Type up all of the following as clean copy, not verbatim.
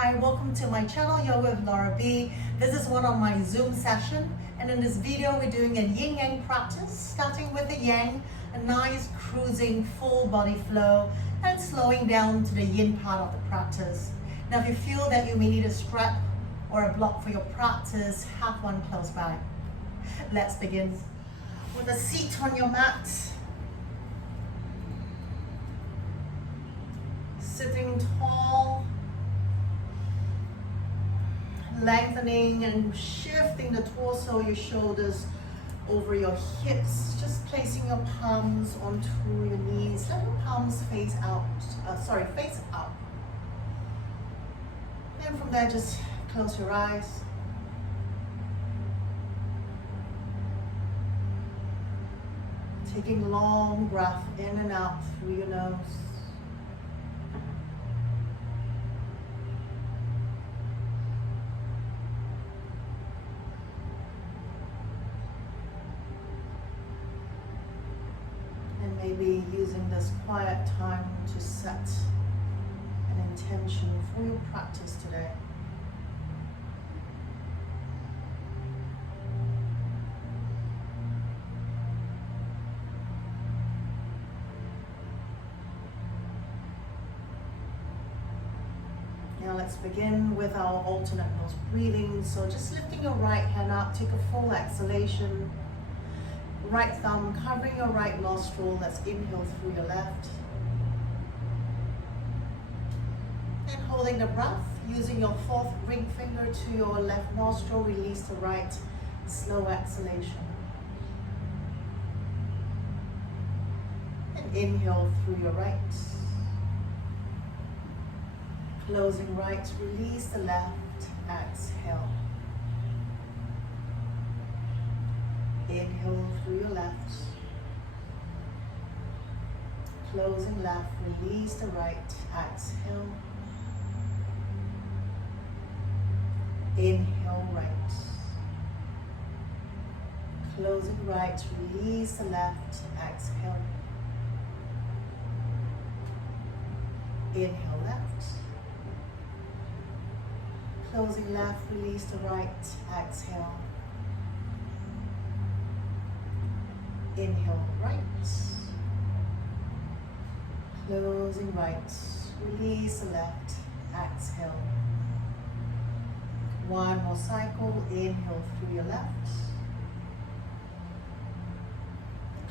Hi, welcome to my channel, Yoga with Laura B. This is one of my Zoom session, and in this video we're doing a yin-yang practice, starting with the yang, a nice cruising full body flow, and slowing down to the yin part of the practice. Now if you feel that you may need a strap or a block for your practice, have one close by. Let's begin. With a seat on your mat, sitting tall, lengthening and shifting the torso, your shoulders over your hips, just placing your palms onto your knees. Let your palms face out, face up. And from there, just close your eyes. Taking long breath in and out through your nose. And maybe using this quiet time to set an intention for your practice today. Now let's begin with our alternate nose breathing. So just lifting your right hand up, take a full exhalation. Right thumb covering your right nostril. Let's inhale through your left. And holding the breath, using your fourth ring finger to your left nostril, release the right, slow exhalation. And inhale through your right. Closing right, release the left, exhale. Inhale through your left. Closing left, release the right, exhale. Inhale right. Closing right, release the left, exhale. Inhale left. Closing left, release the right, exhale. Inhale right. Closing right, release the left, exhale. One more cycle, inhale through your left.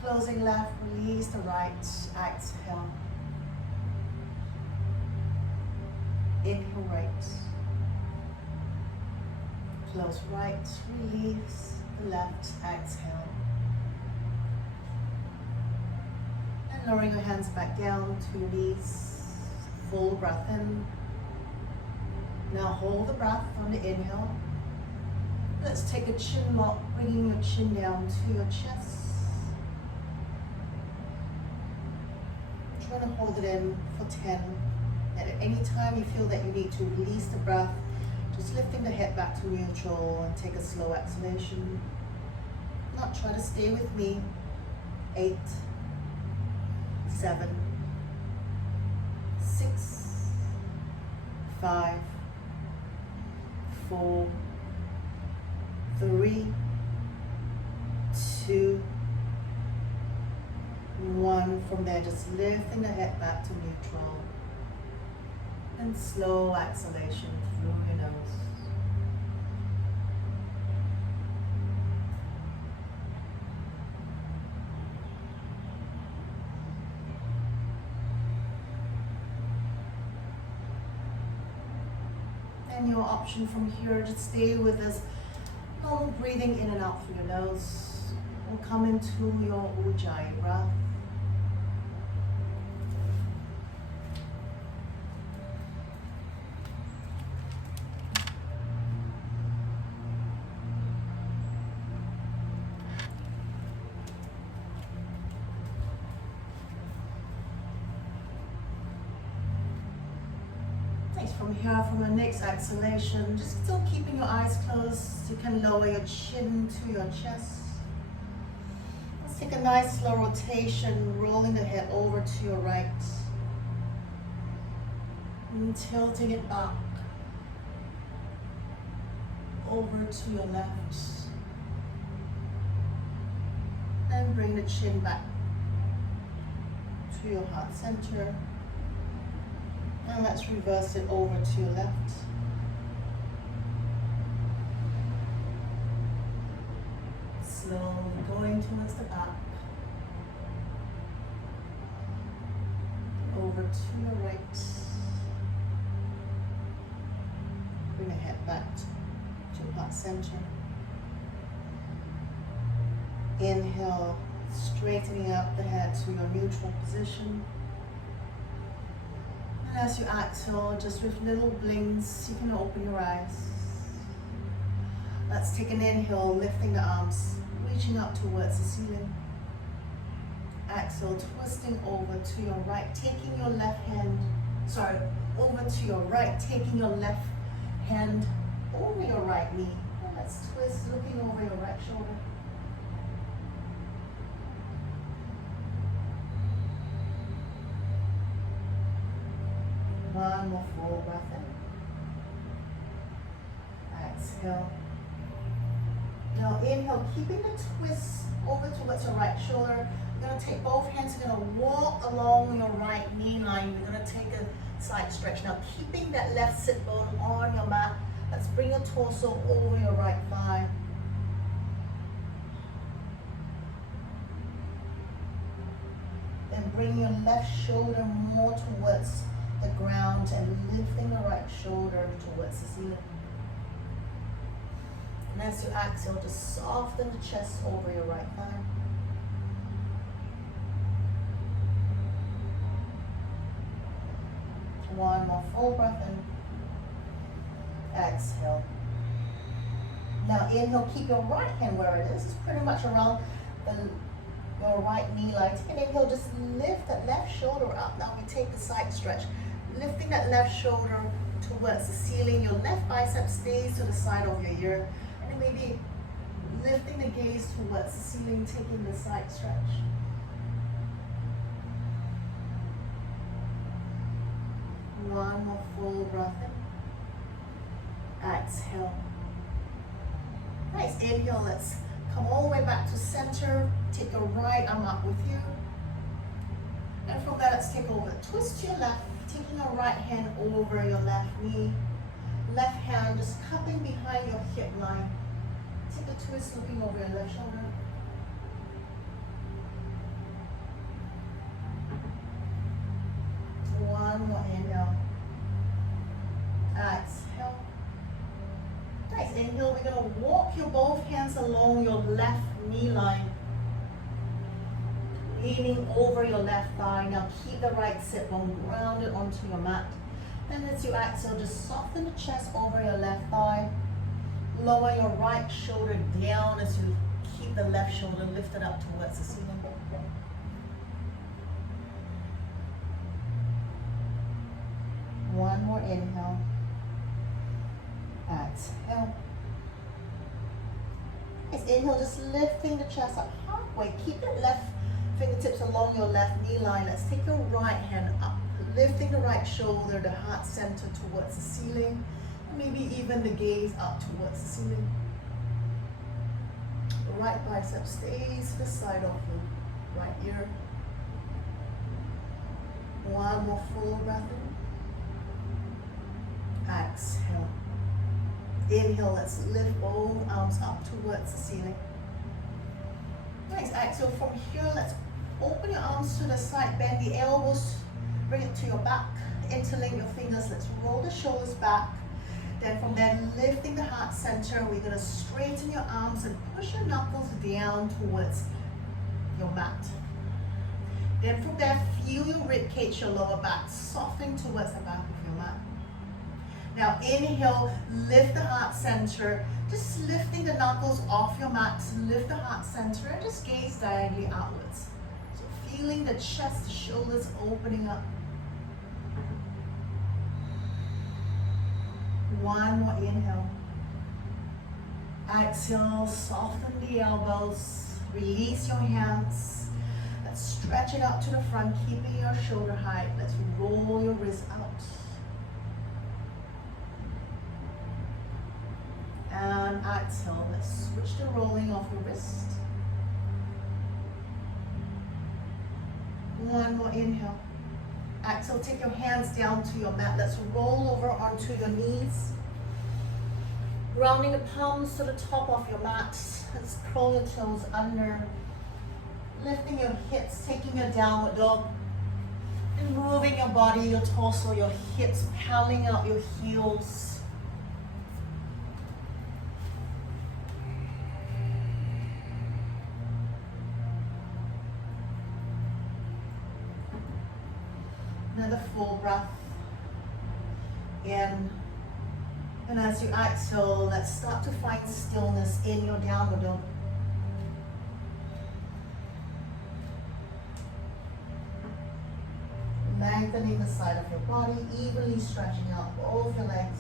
Closing left, release the right, exhale. Inhale right. Close right, release the left, exhale. And lowering your hands back down to your knees. Full breath in. Now hold the breath on the inhale. Let's take a chin lock, bringing your chin down to your chest. Try to hold it in for 10. And at any time you feel that you need to release the breath, just lifting the head back to neutral and take a slow exhalation. Now try to stay with me. 8, 7, 6, 5, 4, 3, 2, 1. From there, just lifting the head back to neutral. And slow exhalation through your nose. And your option from here, just stay with this normal breathing in and out through your nose. We'll come into your Ujjayi breath. From here, from your next exhalation, just still keeping your eyes closed, you can lower your chin to your chest. Let's take a nice slow rotation, rolling the head over to your right. And tilting it back. over to your left. And bring the chin back to your heart center. And let's reverse it over to your left. Slowly going towards the back. Over to your right. Bring the head back to your heart center. Inhale, straightening up the head to your neutral position. And as you exhale, just with little blinks, you can open your eyes. Let's take an inhale, lifting the arms, reaching up towards the ceiling. Exhale, twisting over to your right, taking your left hand, over to your right, taking your left hand over your right knee. And let's twist, looking over your right shoulder. One more full breath in. Exhale. Now inhale, keeping the twist over towards your right shoulder. You're going to take both hands, you're going to walk along your right knee line. You're going to take a side stretch. Now keeping that left sit bone on your mat, let's bring your torso over your right thigh. Then bring your left shoulder more towards the ground and lifting the right shoulder towards the ceiling. And as you exhale, just soften the chest over your right thigh. One more full breath in. Exhale. Now inhale, keep your right hand where it is. It's pretty much around your right knee line. And inhale, just lift that left shoulder up. Now we take the side stretch. Lifting that left shoulder towards the ceiling. Your left bicep stays to the side of your ear. And then maybe lifting the gaze towards the ceiling, taking the side stretch. One more full breath in. Exhale. Nice. Inhale. Let's come all the way back to center. Take your right arm up with you. And from there, let's take over. Twist to your left. Taking your right hand over your left knee. Left hand just cupping behind your hip line. Take a twist, looking over your left shoulder. One more inhale. Exhale. Nice. Inhale. We're going to walk your both hands along your left knee line. Leaning over your left thigh. Now keep the right sit bone grounded onto your mat. And as you exhale, just soften the chest over your left thigh. Lower your right shoulder down as you keep the left shoulder lifted up towards the ceiling. One more inhale. Exhale. Nice. Inhale, just lifting the chest up halfway. Keep the left fingertips along your left knee line. Let's take your right hand up, lifting the right shoulder, the heart center towards the ceiling. Maybe even the gaze up towards the ceiling. The right bicep stays to the side of the right ear. One more full breath in. Exhale. Inhale, let's lift both arms up towards the ceiling. Nice. Exhale. From here, let's open your arms to the side, bend the elbows, bring it to your back, interlink your fingers. Let's roll the shoulders back. Then from there, lifting the heart center, we're going to straighten your arms and push your knuckles down towards your mat. Then from there, feel your rib cage, your lower back, softening towards the back of your mat. Now inhale, lift the heart center, just lifting the knuckles off your mat, lift the heart center and just gaze diagonally outwards. So feeling the chest, the shoulders opening up. One more inhale. Exhale, soften the elbows, release your hands. Let's stretch it out to the front, keeping your shoulder height. Let's roll your wrists out. one. Exhale, let's switch the rolling of your wrist. One more inhale. Exhale, take your hands down to your mat. Let's roll over onto your knees. Rounding the palms to the top of your mat. Let's curl your toes under. Lifting your hips, taking your downward dog. And moving your body, your torso, your hips, paddling out your heels. Another full breath in. And as you exhale, let's start to find stillness in your downward dog. Lengthening the side of your body, evenly stretching out both your legs.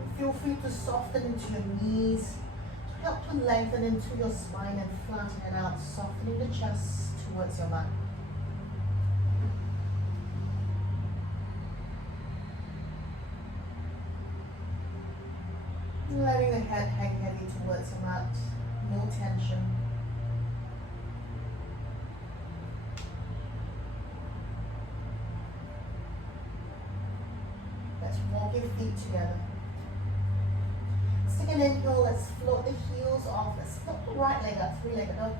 And feel free to soften into your knees to help to lengthen into your spine and flatten it out, softening the chest towards your mat. Letting the head hang heavy towards your mat, no tension. Let's walk your feet together. Let's take an inhale, let's float the heels off. Let's float the right leg up, three-legged dog.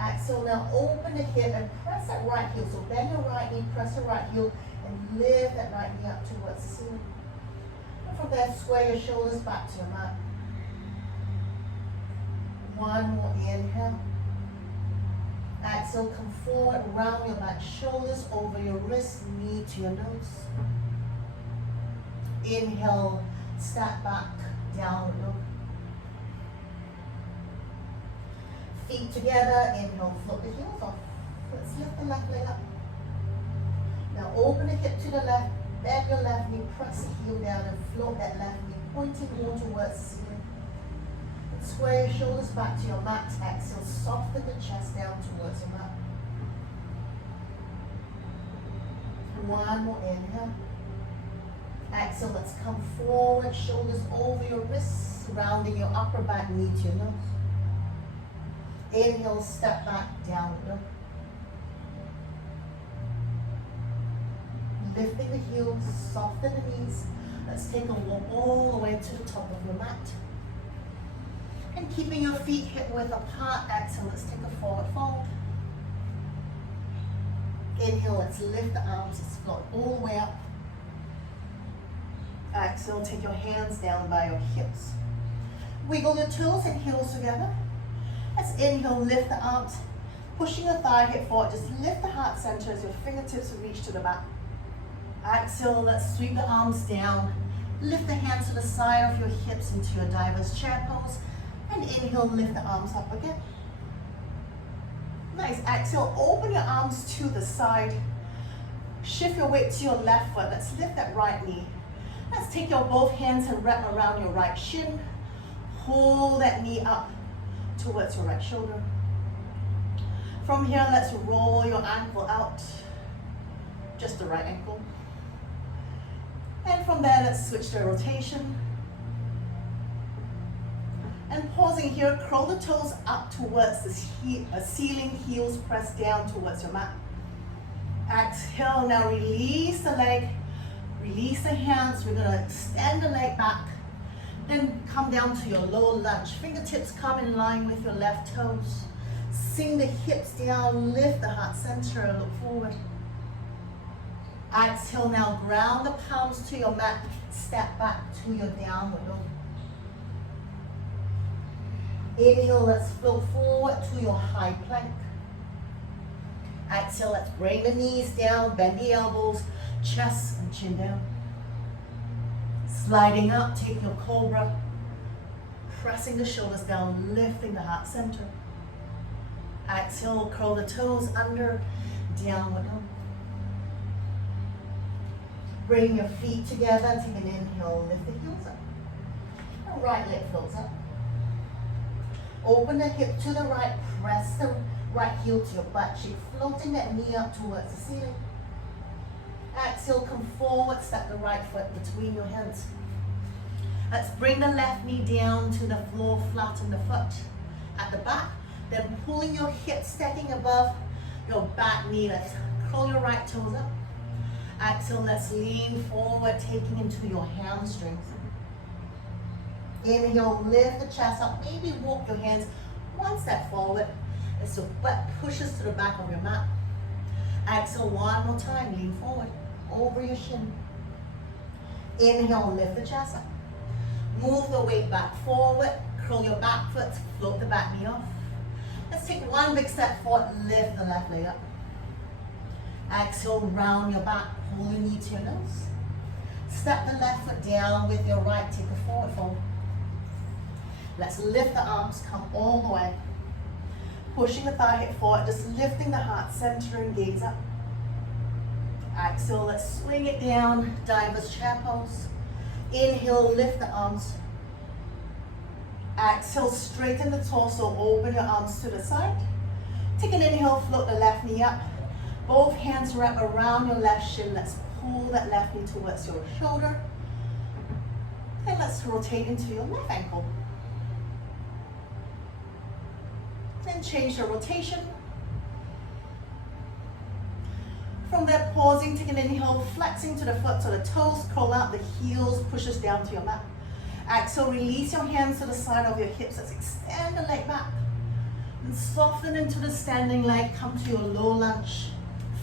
Exhale, now open the hip and press that right heel. So bend your right knee, press the right heel, and lift that right knee up towards the ceiling. And from there, square your shoulders back to your mat. One more inhale. Exhale, come forward, round your back, shoulders over your wrist, knee to your nose. Inhale, step back, downward dog. Feet together, inhale, float the heels off. Let's lift the left leg up. Now open the hip to the left, bend your left knee, press the heel down and float that left knee, pointing more towards the ceiling. Square your shoulders back to your mat. Exhale, soften the chest down towards your mat. One more inhale. Exhale, let's come forward, shoulders over your wrists, rounding your upper back, knee to your nose. Inhale, step back, downward dog. Lifting the heels, soften the knees. Let's take a walk all the way to the top of your mat. And keeping your feet hip width apart, exhale, let's take a forward fold. Inhale, let's lift the arms, let's float all the way up. Exhale, take your hands down by your hips. Wiggle your toes and heels together. Let's inhale, lift the arms, pushing the thigh hip forward. Just lift the heart center as your fingertips reach to the back. Exhale, let's sweep the arms down. Lift the hands to the side of your hips into your diver's chair pose. And inhale, lift the arms up again. Nice. Exhale, open your arms to the side. Shift your weight to your left foot. Let's lift that right knee. Let's take your both hands and wrap around your right shin. Pull that knee up towards your right shoulder. From here, let's roll your ankle out. Just the right ankle. And from there, let's switch the rotation. And pausing here, curl the toes up towards the ceiling, heels pressed down towards your mat. Exhale, now release the leg, release the hands. We're gonna extend the leg back, then come down to your low lunge. Fingertips come in line with your left toes. Sink the hips down, lift the heart center, look forward. Exhale, now ground the palms to your mat, step back to your downward dog. Inhale, let's float forward to your high plank. Exhale, let's bring the knees down, bend the elbows, chest and chin down. Sliding up, take your cobra, pressing the shoulders down, lifting the heart center. Exhale, curl the toes under, downward dog. Bring your feet together, take an inhale, lift the heels up. The right leg floats up. Open the hip to the right, press the right heel to your butt cheek, floating that knee up towards the ceiling. Exhale, come forward, step the right foot between your hands. Let's bring the left knee down to the floor, flatten the foot at the back. Then pulling your hips, stacking above your back knee. Let's curl your right toes up. Exhale, let's lean forward, taking into your hamstrings. Inhale, lift the chest up. Maybe walk your hands one step forward as your butt pushes to the back of your mat. Exhale, one more time, lean forward, over your shin. Inhale, lift the chest up. Move the weight back forward, curl your back foot, float the back knee off. Let's take one big step forward, lift the left leg up. Exhale, round your back, pull your knee to your nose. Step the left foot down with your right, take a forward fold. Let's lift the arms, come all the way. Pushing the thigh hip forward, just lifting the heart center and gaze up. Exhale, let's swing it down, diver's chair pose. Inhale, lift the arms. Exhale, straighten the torso, open your arms to the side. Take an inhale, float the left knee up. Both hands wrap around your left shin. Let's pull that left knee towards your shoulder. And let's rotate into your left ankle. Then change the rotation. From there, pausing, take an inhale, flexing to the foot so the toes curl out, the heels pushes down to your mat. Exhale, release your hands to the side of your hips. Let's extend the leg back. And soften into the standing leg, come to your low lunge.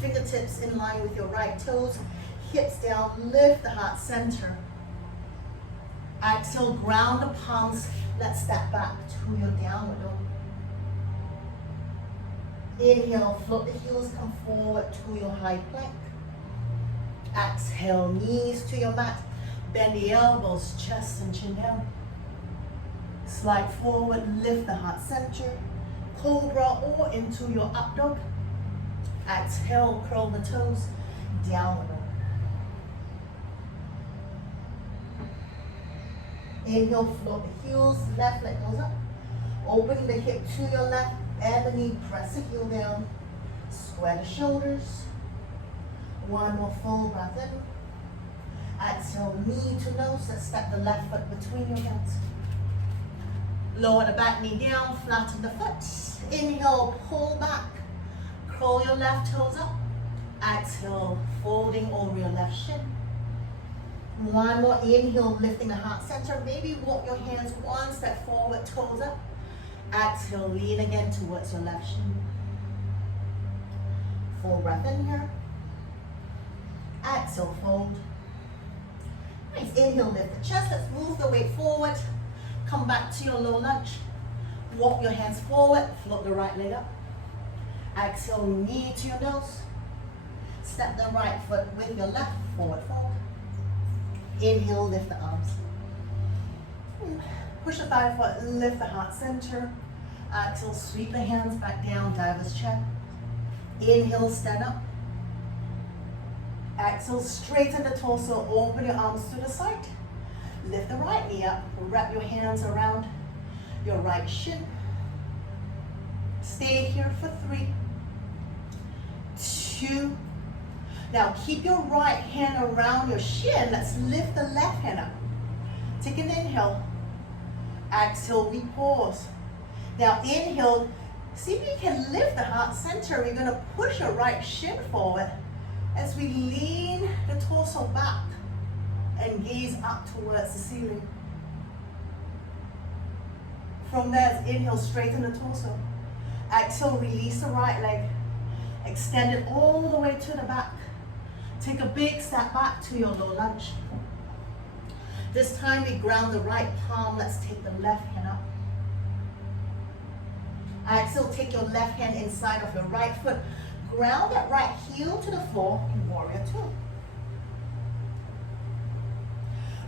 Fingertips in line with your right toes, hips down, lift the heart center. Exhale, ground the palms. Let's step back to your downward dog. Inhale, float the heels, come forward to your high plank. Exhale, knees to your mat. Bend the elbows, chest and chin down. Slide forward, lift the heart center. Cobra or into your up dog. Exhale, curl the toes, downward dog. Inhale, float the heels, left leg goes up. Opening the hip to your left and the knee, press the heel down. Square the shoulders. One more full breath in. Exhale, knee to nose. Let's step the left foot between your hands. Lower the back knee down, flatten the foot. Inhale, pull back. Curl your left toes up. Exhale, folding over your left shin. One more inhale, lifting the heart center. Maybe walk your hands one step forward, toes up. Exhale, lean again towards your left shin. Full breath in here. Exhale, fold. Nice, inhale, lift the chest. Let's move the weight forward. Come back to your low lunge. Walk your hands forward, float the right leg up. Exhale, knee to your nose. Step the right foot with your left, forward fold. Inhale, lift the arms. Push the thigh foot, lift the heart center. Exhale, sweep the hands back down, diver's chair. Inhale, stand up. Exhale, straighten the torso, open your arms to the side. Lift the right knee up, wrap your hands around your right shin. Stay here for 3, 2. Now keep your right hand around your shin. Let's lift the left hand up. Take an inhale. Exhale, we pause. Now inhale, see if you can lift the heart center. We're gonna push your right shin forward as we lean the torso back and gaze up towards the ceiling. From there, inhale, straighten the torso. Exhale, release the right leg. Extend it all the way to the back. Take a big step back to your low lunge. This time we ground the right palm. Let's take the left hand up. Exhale, take your left hand inside of your right foot. Ground that right heel to the floor in warrior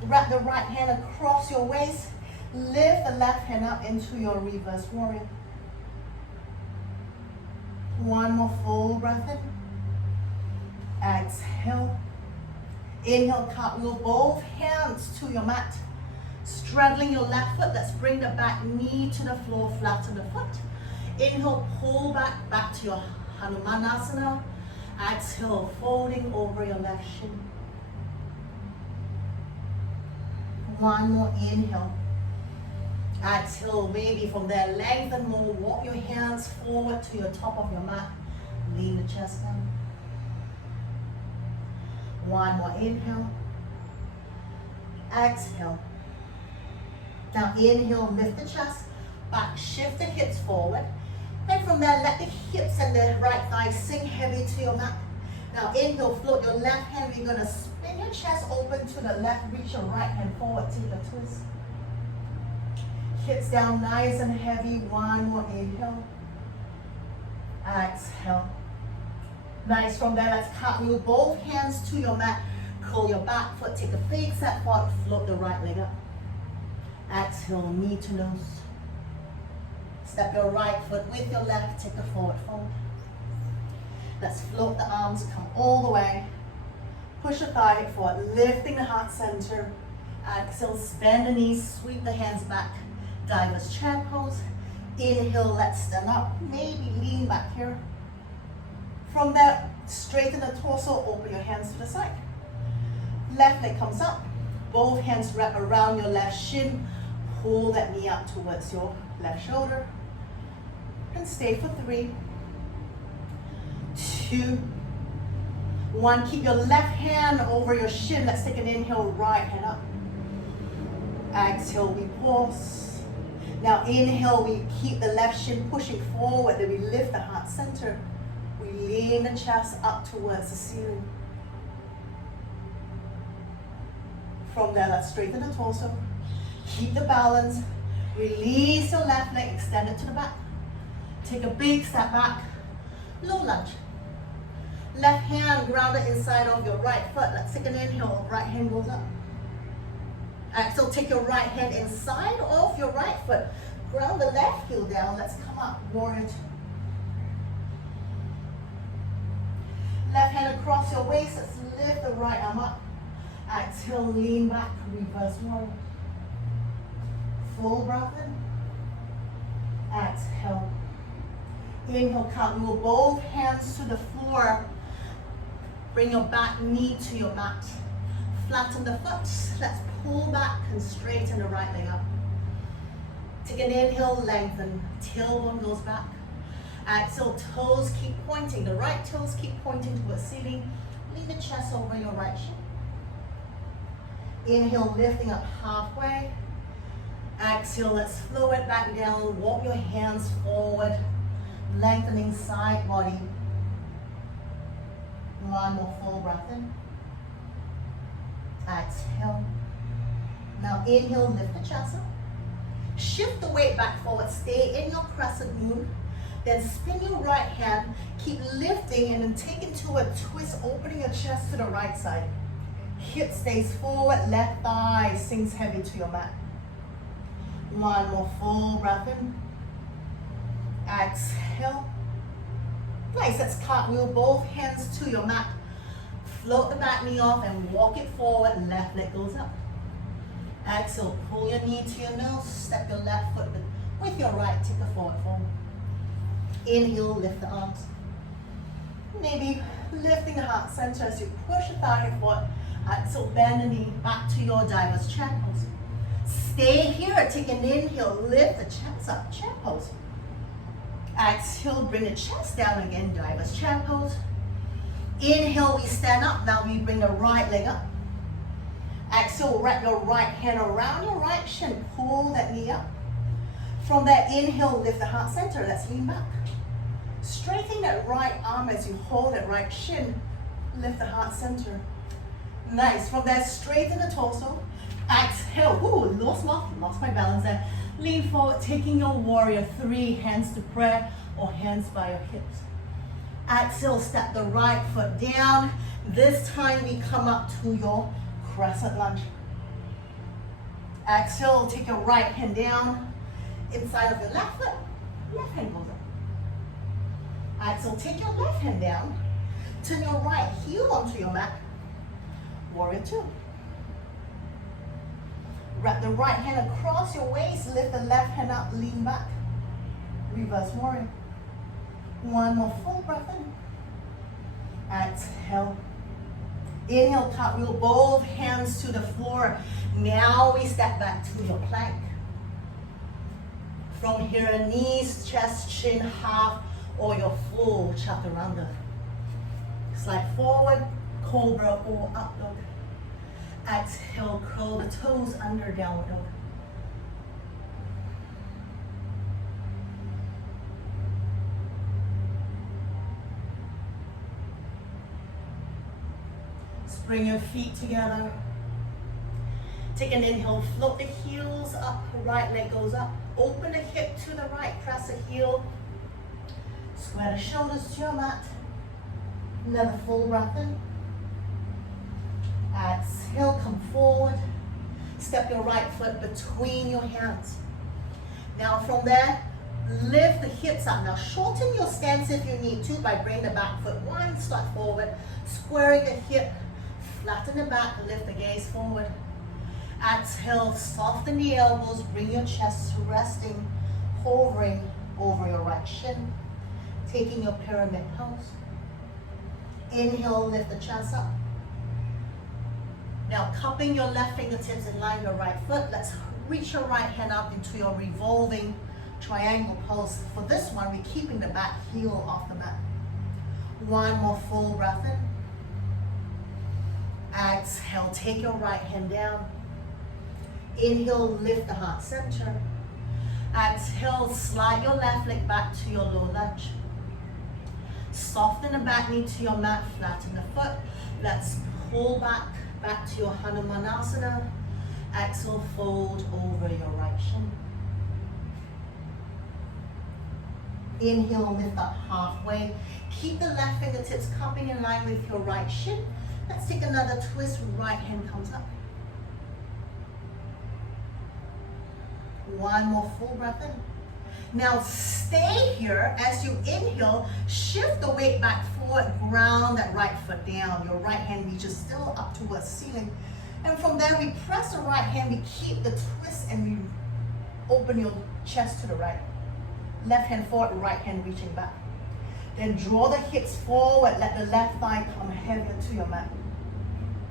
2. Wrap the right hand across your waist. Lift the left hand up into your reverse warrior. One more full breath in. Exhale. Inhale, cartwheel both hands to your mat. Straddling your left foot, let's bring the back knee to the floor, flatten the foot. Inhale, pull back to your Hanumanasana. Exhale, folding over your left shin. One more inhale. Exhale, maybe from there, lengthen more. Walk your hands forward to your top of your mat. Lean the chest down. One more inhale. Exhale. Now inhale, lift the chest back, shift the hips forward. And from there, let the hips and the right thigh sink heavy to your mat. Now inhale, float your left hand. We're gonna spin your chest open to the left, reach your right hand forward, take a twist. Hips down nice and heavy. One more inhale. Exhale. Nice. From there, let's cartwheel both hands to your mat. Curl your back foot, take a big step forward, float the right leg up. Exhale, knee to nose. Step your right foot with your left, take a forward fold. Let's float the arms, come all the way. Push the thigh forward, lifting the heart center. Exhale, bend the knees, sweep the hands back. Diver's chair pose. Inhale, let's stand up. Maybe lean back here. From there, straighten the torso, open your hands to the side. Left leg comes up. Both hands wrap around your left shin. Pull that knee up towards your left shoulder. And stay for 3, 2, 1. Keep your left hand over your shin. Let's take an inhale, right hand up. Exhale, we pause. Now inhale, we keep the left shin pushing forward, then we lift the heart center. We lean the chest up towards the ceiling. From there, let's straighten the torso. Keep the balance. Release your left leg, extend it to the back. Take a big step back. Low lunge. Left hand grounded inside of your right foot. Let's take an inhale, right hand goes up. Exhale, take your right hand inside of your right foot. Ground the left heel down. Let's come up, warrior 2. Left hand across your waist. Let's lift the right arm up. Exhale, lean back, reverse warrior. Full breath in. Exhale. Inhale, cartwheel both hands to the floor. Bring your back knee to your mat. Flatten the foot. Let's pull back and straighten the right leg up. Take an inhale, lengthen. Tailbone goes back. Exhale, toes keep pointing. The right toes keep pointing towards ceiling. Lean the chest over your right shin. Inhale, lifting up halfway. Exhale, let's flow it back down. Walk your hands forward. Lengthening side body. One more full breath in. Exhale. Now inhale, lift the chest up. Shift the weight back forward. Stay in your crescent moon. Then spin your right hand. Keep lifting and then take into a twist, opening your chest to the right side. Hip stays forward, left thigh sinks heavy to your mat. One more full breath in. Exhale. Nice, let's cartwheel both hands to your mat. Float the back knee off and walk it forward, left leg goes up. Exhale, pull your knee to your nose, step your left foot with your right, take a forward fold. Inhale, lift the arms. Maybe lifting the heart center as you push the thigh forward. Exhale, bend the knee back to your diver's chair pose. Stay here, take an inhale, lift the chest up, chair pose. Exhale, bring the chest down again, diver's chair pose. Inhale, we stand up, now we bring the right leg up. Exhale, wrap your right hand around your right shin, pull that knee up. From that inhale, lift the heart center, let's lean back. Straighten that right arm as you hold that right shin, lift the heart center. Nice, from there, straighten the torso. Exhale, lost my balance there. Lean forward, taking your warrior 3, hands to prayer or hands by your hips. Exhale, step the right foot down. This time we come up to your crescent lunge. Exhale, take your right hand down inside of your left foot. Left hand goes up. Exhale, take your left hand down. Turn your right heel onto your mat. Warrior 2. Wrap the right hand across your waist, lift the left hand up, lean back. Reverse warrior. One more full breath in. Exhale. Inhale, cartwheel both hands to the floor. Now we step back to your plank. From here, knees, chest, chin, half, or your full chaturanga. Slide forward, cobra or up dog. Exhale, curl the toes under downward dog. Bring your feet together. Take an inhale, float the heels up, right leg goes up. Open the hip to the right, press the heel. Square the shoulders to your mat. Another full breath in. Exhale, come forward. Step your right foot between your hands. Now from there, lift the hips up. Now shorten your stance if you need to by bringing the back foot one step forward, squaring the hip. Flatten the back, lift the gaze forward. Exhale, soften the elbows, bring your chest to resting, hovering over your right shin, taking your pyramid pose. Inhale, lift the chest up. Now cupping your left fingertips in line with your right foot, let's reach your right hand up into your revolving triangle pose. For this one, we're keeping the back heel off the mat. One more full breath in. Exhale, take your right hand down. Inhale, lift the heart center. Exhale, slide your left leg back to your low lunge. Soften the back knee to your mat, flatten the foot. Let's pull back to your Hanumanasana. Exhale, fold over your right shin. Inhale, lift up halfway. Keep the left fingertips cupping in line with your right shin. Let's take another twist, right hand comes up. One more full breath in. Now stay here as you inhale, shift the weight back forward, ground that right foot down. Your right hand reaches still up towards the ceiling. And from there we press the right hand, we keep the twist and we open your chest to the right. Left hand forward, right hand reaching back. Then draw the hips forward, let the left thigh come heavier to your mat.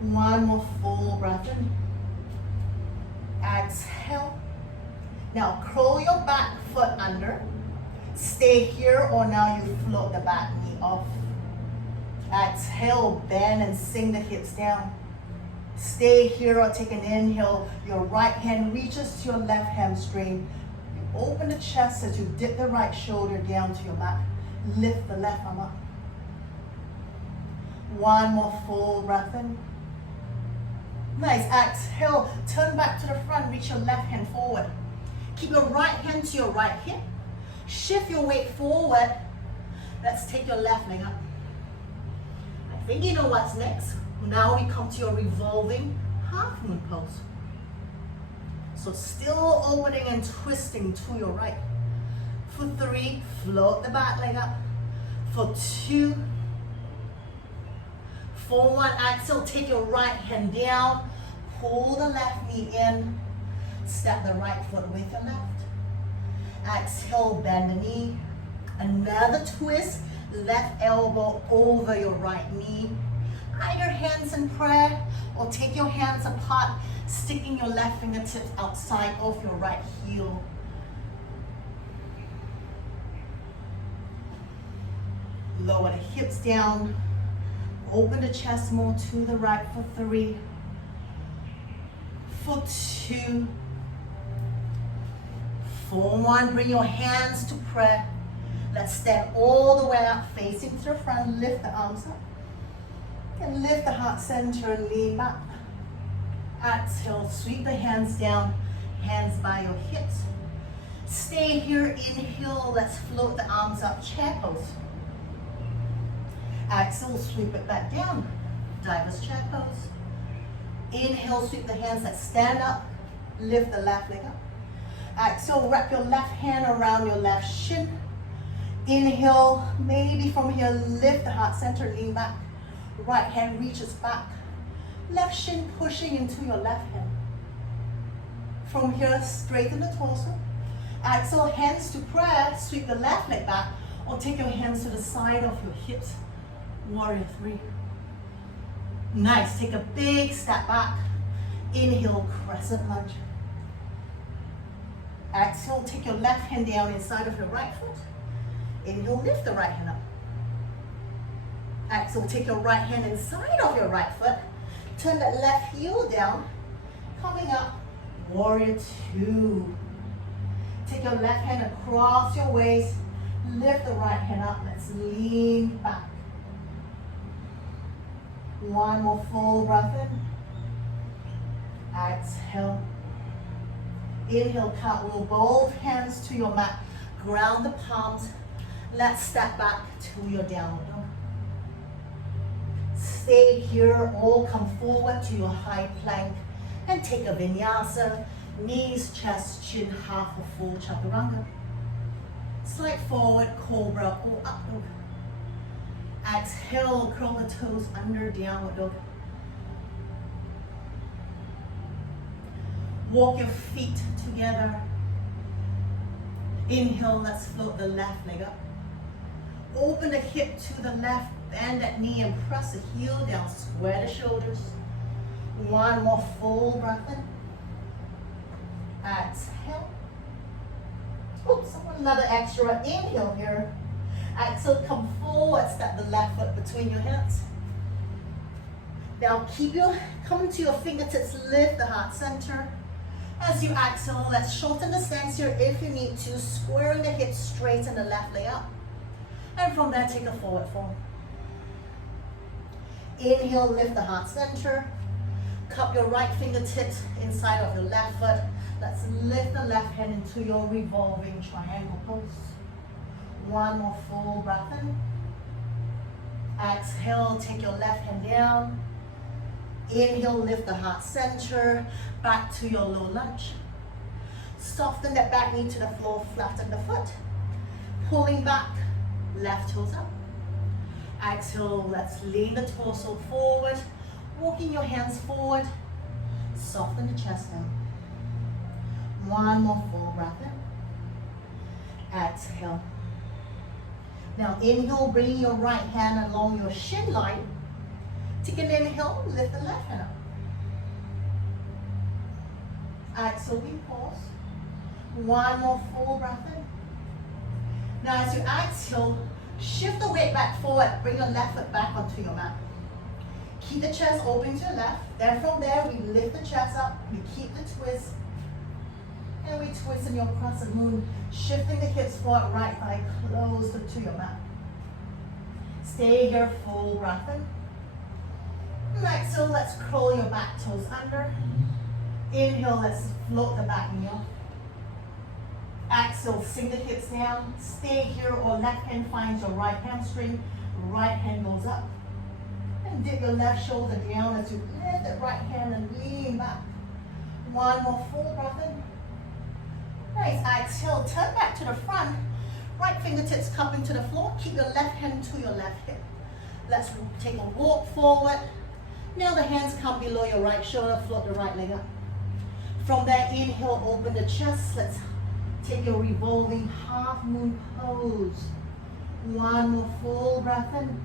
One more full breath in. Exhale. Now curl your back foot under. Stay here or now you float the back knee off. Exhale, bend and sink the hips down. Stay here or take an inhale. Your right hand reaches to your left hamstring. You open the chest as you dip the right shoulder down to your mat. Lift the left arm up. One more full breath in. Nice. Exhale. Turn back to the front. Reach your left hand forward. Keep your right hand to your right hip. Shift your weight forward. Let's take your left leg up. I think you know what's next. Now we come to your revolving half moon pose. So still opening and twisting to your right. For 3, float the back leg up. For 2, for 1, exhale, take your right hand down. Pull the left knee in. Step the right foot with your left. Exhale, bend the knee. Another twist, left elbow over your right knee. Either hands in prayer or take your hands apart, sticking your left fingertips outside of your right heel. Lower the hips down. Open the chest more to the right for 3. For 2. For 1, bring your hands to prayer. Let's stand all the way up, facing to the front. Lift the arms up. And lift the heart center and lean back. Exhale, sweep the hands down, hands by your hips. Stay here, inhale, let's float the arms up, chair pose. Exhale, sweep it back down, diver's chair pose. Inhale, sweep the hands, let's stand up, lift the left leg up. Exhale, wrap your left hand around your left shin. Inhale, maybe from here, lift the heart center, lean back. Right hand reaches back. Left shin pushing into your left hand. From here, straighten the torso. Exhale, hands to prayer. Sweep the left leg back or take your hands to the side of your hips. Warrior 3. Nice, take a big step back. Inhale, crescent lunge. Exhale, take your left hand down inside of your right foot. Inhale, lift the right hand up. Exhale, take your right hand inside of your right foot. Turn that left heel down. Coming up, warrior two. Take your left hand across your waist. Lift the right hand up. Let's lean back. One more full breath in. Exhale. Inhale, cartwheel both hands to your mat. Ground the palms. Let's step back to your downward dog. Stay here or come forward to your high plank and take a vinyasa. Knees, chest, chin, half a full chaturanga. Slide forward, cobra or up dog. Exhale, curl the toes under, downward dog. Walk your feet together. Inhale, let's float the left leg up. Open the hip to the left, bend that knee and press the heel down, square the shoulders. One more full breath in. Exhale. Oops, another extra inhale here. Exhale, come forward, step the left foot between your hands. Now come to your fingertips, lift the heart center. As you exhale, let's shorten the stance here if you need to, squaring the hips, straighten the left leg up. And from there, take a forward fold. Inhale, lift the heart center. Cup your right fingertips inside of your left foot. Let's lift the left hand into your revolving triangle pose. One more full breath in. Exhale, take your left hand down. Inhale, lift the heart center. Back to your low lunge. Soften that back knee to the floor, flatten the foot. Pulling back, left toes up. Exhale, let's lean the torso forward. Walking your hands forward. Soften the chest down. One more full breath in. Exhale. Now inhale, bring your right hand along your shin line. Take an inhale, lift the left hand up. Exhale, we pause. One more full breath in. Now as you exhale, shift the weight back forward. Bring your left foot back onto your mat. Keep the chest open to your left. Then from there, we lift the chest up. We keep the twist. And we twist in your crescent moon, shifting the hips forward, right thigh closer to your mat. Stay here, full breath in. Exhale, let's curl your back toes under. Inhale, let's float the back knee off. Exhale, sink the hips down. Stay here, or left hand finds your right hamstring. Right hand goes up. And dip your left shoulder down as you lift the right hand and lean back. One more full breath in. Nice, exhale, turn back to the front. Right fingertips cupping to the floor. Keep your left hand to your left hip. Let's take a walk forward. Now the hands come below your right shoulder, float the right leg up. From there, inhale, open the chest. Let's take your revolving half moon pose. One more full breath in.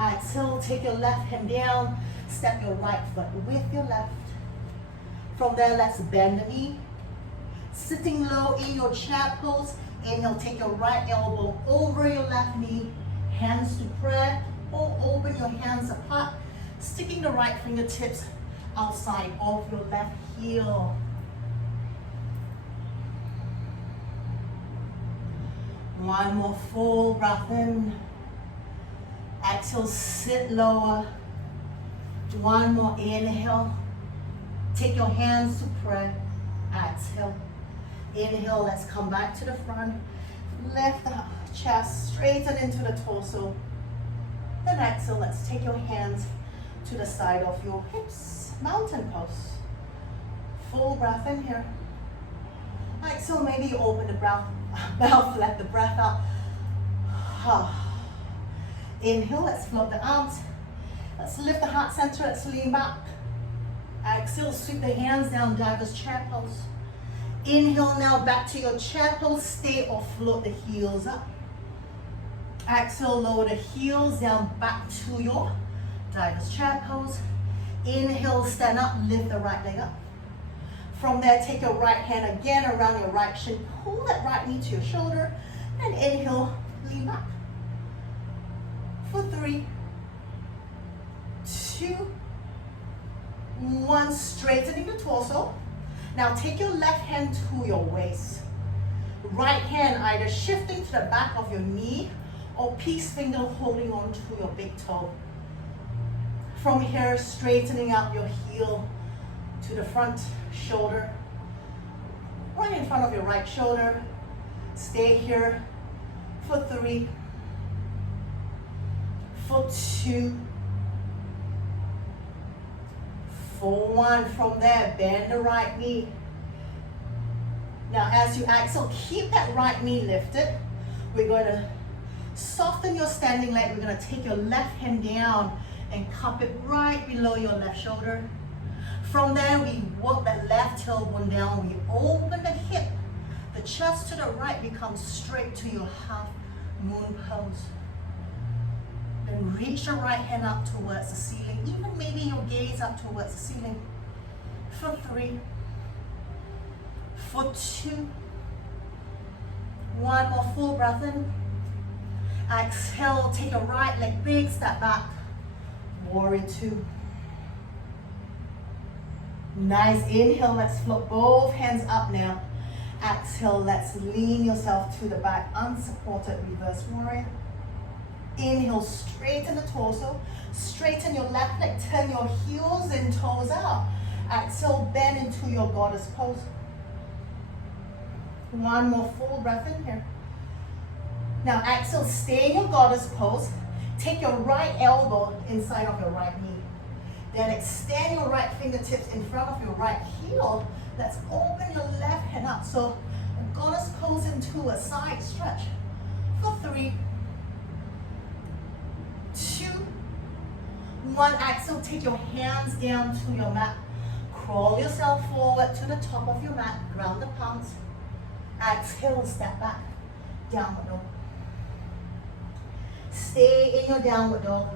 Exhale, take your left hand down. Step your right foot with your left. From there, let's bend the knee. Sitting low in your chair pose. Inhale, take your right elbow over your left knee. Hands to prayer, or open your hands apart. Sticking the right fingertips outside of your left heel. One more full breath in. Exhale, sit lower. One more inhale. Take your hands to prayer. Exhale. Inhale, let's come back to the front. Lift the chest, straighten into the torso. Then exhale, let's take your hands to the side of your hips. Mountain pose. Full breath in here. Exhale, maybe you open the mouth, let the breath out. Inhale, let's float the arms. Let's lift the heart center, let's lean back. Exhale, sweep the hands down, diver's chair pose. Inhale, now back to your chair pose. Stay or float the heels up. Exhale, lower the heels down back to your Diver's chair pose. Inhale, stand up, lift the right leg up. From there, take your right hand again around your right shin. Pull that right knee to your shoulder. And inhale, lean back. For 3, 2, 1. Straightening the torso. Now take your left hand to your waist. Right hand either shifting to the back of your knee or peace finger holding on to your big toe. From here, straightening out your heel to the front shoulder. Right in front of your right shoulder. Stay here for 3, for 2, for 1. From there, bend the right knee. Now as you exhale, keep that right knee lifted. We're going to soften your standing leg. We're going to take your left hand down and cup it right below your left shoulder. From there, we work that left tailbone down. We open the hip. The chest to the right becomes straight to your half moon pose. Then reach your right hand up towards the ceiling. Even maybe your gaze up towards the ceiling. For 3, for 2, 1 more full breath in. Exhale, take your right leg big, step back. Warrior 2. Nice inhale, let's float both hands up now. Exhale, let's lean yourself to the back, unsupported reverse warrior. Inhale, straighten the torso, straighten your left leg, turn your heels and toes out. Exhale, bend into your goddess pose. 1 more full breath in here. Now exhale, stay in your goddess pose. Take your right elbow inside of your right knee. Then extend your right fingertips in front of your right heel. Let's open your left hand up. So a goddess pose into a side stretch. For 3, 2, 1. Exhale, take your hands down to your mat. Crawl yourself forward to the top of your mat. Ground the palms. Exhale, step back. Downward dog. Stay in your downward dog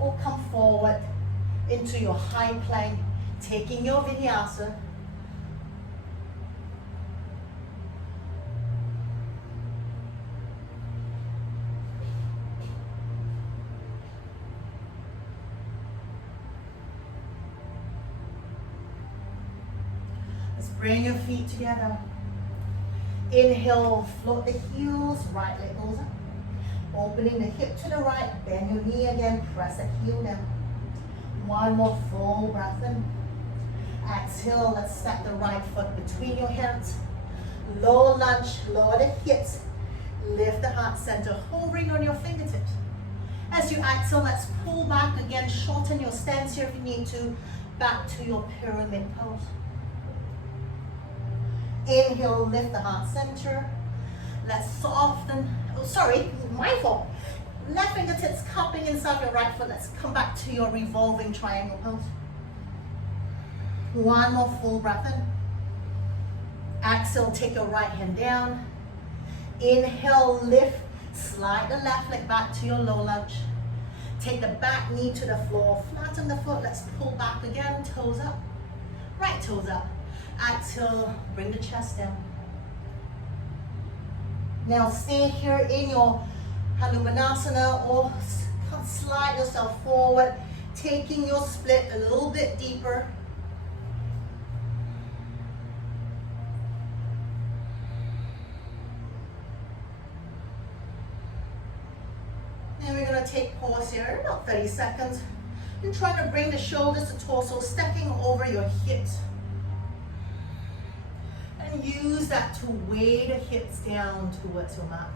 or come forward into your high plank, taking your vinyasa. Let's bring your feet together. Inhale, float the heels, right leg goes up. Opening the hip to the right, bend your knee again, press the heel down. 1 more full breath in. Exhale, let's step the right foot between your hands. Low lunge, lower the hips. Lift the heart center, hovering on your fingertips. As you exhale, let's pull back again, shorten your stance here if you need to, back to your pyramid pose. Inhale, lift the heart center. Let's soften, my fault. Left fingertips cupping inside your right foot. Let's come back to your revolving triangle pose. 1 more full breath in. Exhale, take your right hand down. Inhale, lift, slide the left leg back to your low lunge. Take the back knee to the floor, flatten the foot. Let's pull back again, toes up. Right toes up. Exhale, bring the chest down. Now stay here in your Hanumanasana or slide yourself forward, taking your split a little bit deeper. And we're going to take pause here, about 30 seconds. And try to bring the shoulders to torso, stepping over your hips. And use that to weigh the hips down towards your mat.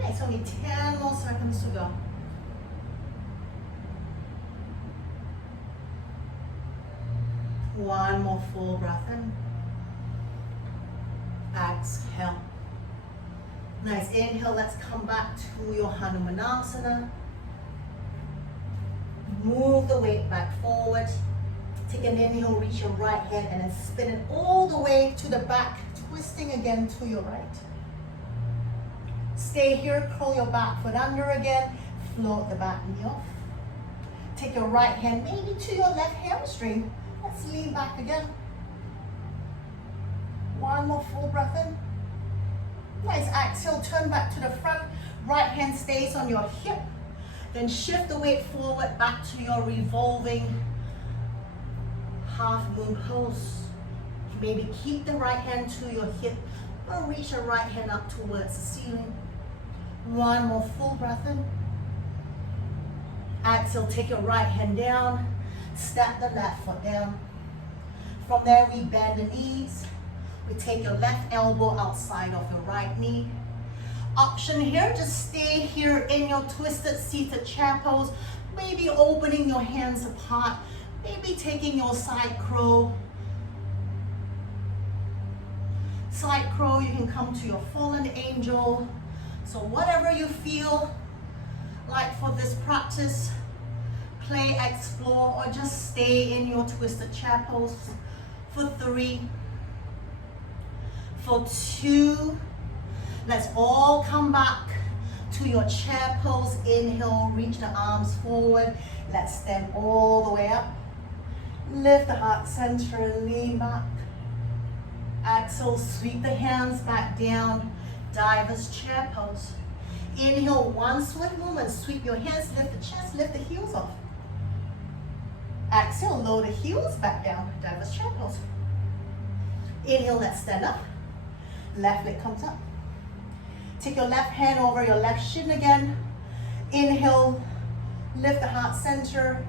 It's only 10 more seconds to go. One more full breath in. Exhale. Nice inhale. Let's come back to your Hanumanasana. Move the weight back forward. Take an inhale, reach your right hand and then spin it all the way to the back, twisting again to your right. Stay here, curl your back foot under again, float the back knee off. Take your right hand maybe to your left hamstring. Let's lean back again. One more full breath in. Nice, exhale, turn back to the front. Right hand stays on your hip. Then shift the weight forward back to your revolving half moon pose. Maybe keep the right hand to your hip or reach your right hand up towards the ceiling. One more full breath in. Exhale, take your right hand down, step the left foot down. From there, we bend the knees. We take your left elbow outside of your right knee. Option here, just stay here in your twisted seated chair pose, maybe opening your hands apart, maybe taking your side crow. Side crow, you can come to your fallen angel. So whatever you feel like for this practice, play, explore, or just stay in your twisted chair pose for 3, for 2. Let's all come back to your chair pose. Inhale, reach the arms forward. Let's stand all the way up. Lift the heart center, lean back. Exhale, sweep the hands back down. Diver's chair pose. Inhale, one swift movement. Sweep your hands, lift the chest, lift the heels off. Exhale, lower the heels back down. Diver's chair pose. Inhale, let's stand up. Left leg comes up. Take your left hand over your left shin again. Inhale, lift the heart center.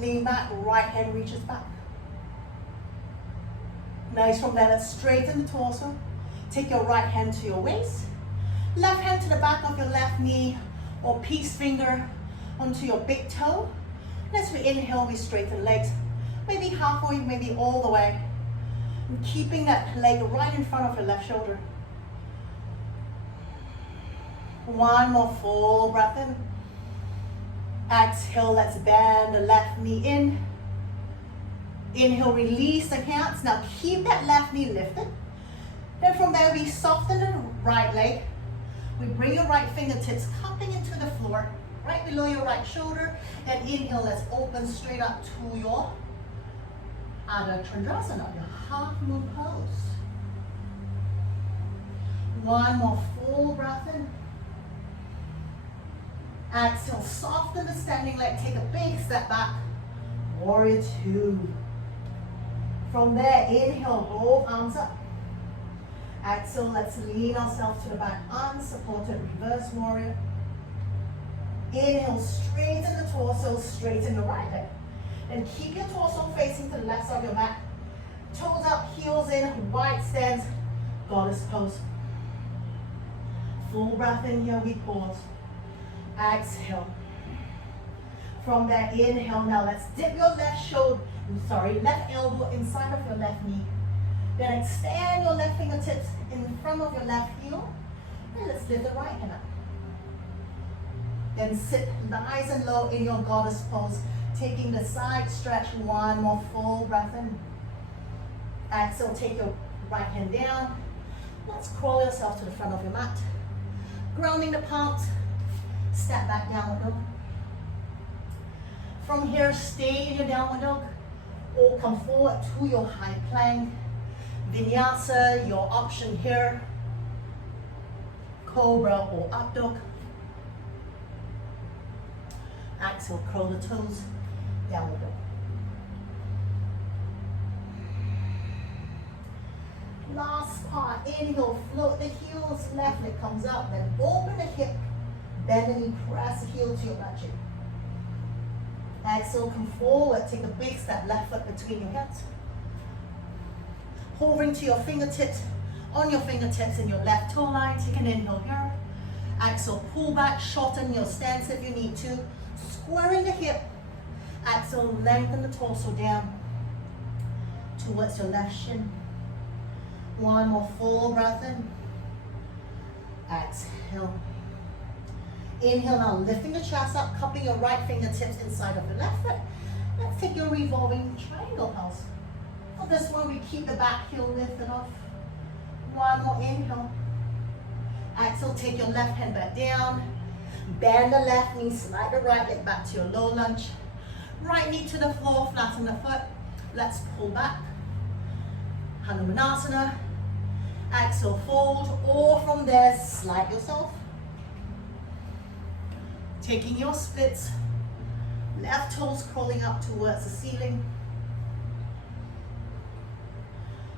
Lean back, right hand reaches back. Nice, from there, let's straighten the torso. Take your right hand to your waist. Left hand to the back of your left knee or peace finger onto your big toe. As we inhale, we straighten legs. Maybe halfway, maybe all the way. And keeping that leg right in front of your left shoulder. One more full breath in. Exhale, let's bend the left knee in. Inhale, release the hands. Now keep that left knee lifted. Then from there, we soften the right leg. We bring your right fingertips cupping into the floor, right below your right shoulder. And inhale, let's open straight up to your Adho Chandrasana, your half moon pose. One more full breath in. Exhale, soften the standing leg, take a big step back. Warrior 2. From there, inhale, both arms up. Exhale, let's lean ourselves to the back, unsupported, reverse warrior. Inhale, straighten the torso, straighten the right leg. Then keep your torso facing to the left side of your mat. Toes up, heels in, wide stance, goddess pose. Full breath in here, we pause. Exhale. From there, inhale. Now let's dip your left elbow inside of your left knee. Then extend your left fingertips in front of your left heel. And let's lift the right hand up. Then sit nice and low in your goddess pose, taking the side stretch. One more full breath in. Exhale, take your right hand down. Let's crawl yourself to the front of your mat. Grounding the palms. Step back, downward dog. From here, stay in your downward dog or come forward to your high plank. Vinyasa, your option here. Cobra or up dog. Exhale, curl the toes, downward dog. Last part, inhale, float the heels, left leg comes up, then open the hip. Bend the knee, press the heel to your butt cheek. Exhale, come forward, take a big step, left foot between your hands. Hovering to your fingertips, on your fingertips in your left toe line, take an inhale here. Exhale, pull back, shorten your stance if you need to. Squaring the hip. Exhale, lengthen the torso down towards your left shin. One more full breath in. Exhale. Inhale now, lifting the chest up, cupping your right fingertips inside of the left foot. Let's take your revolving triangle pose. For this one, we keep the back heel lifted off. One more inhale. Exhale, take your left hand back down. Bend the left knee, slide the right leg back to your low lunge. Right knee to the floor, flatten the foot. Let's pull back. Hanumanasana. Exhale, fold, or from there, slide yourself. Taking your splits, left toes crawling up towards the ceiling.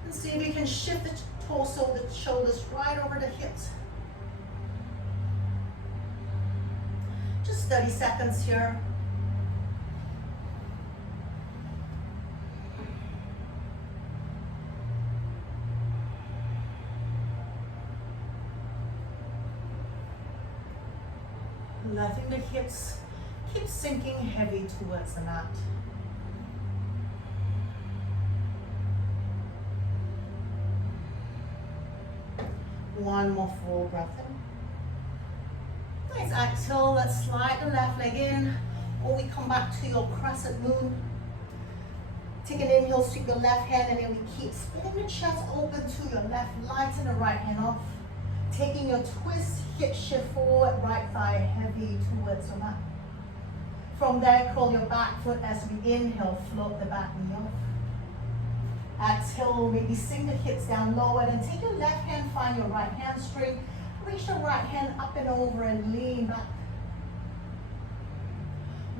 And see if you can shift the torso, the shoulders right over the hips. Just 30 seconds here. Letting the hips keep sinking heavy towards the mat. One more full breath in. Nice exhale, let's slide the left leg in, or we come back to your crescent moon. Take an inhale, sweep your left hand, and then we keep spinning the chest open to your left, lighten the right hand off. Taking your twist, hip shift forward, right thigh heavy towards the mat. From there, curl your back foot as we inhale, float the back knee off. Exhale, maybe sink the hips down lower, and take your left hand, find your right hamstring. Reach the right hand up and over and lean back.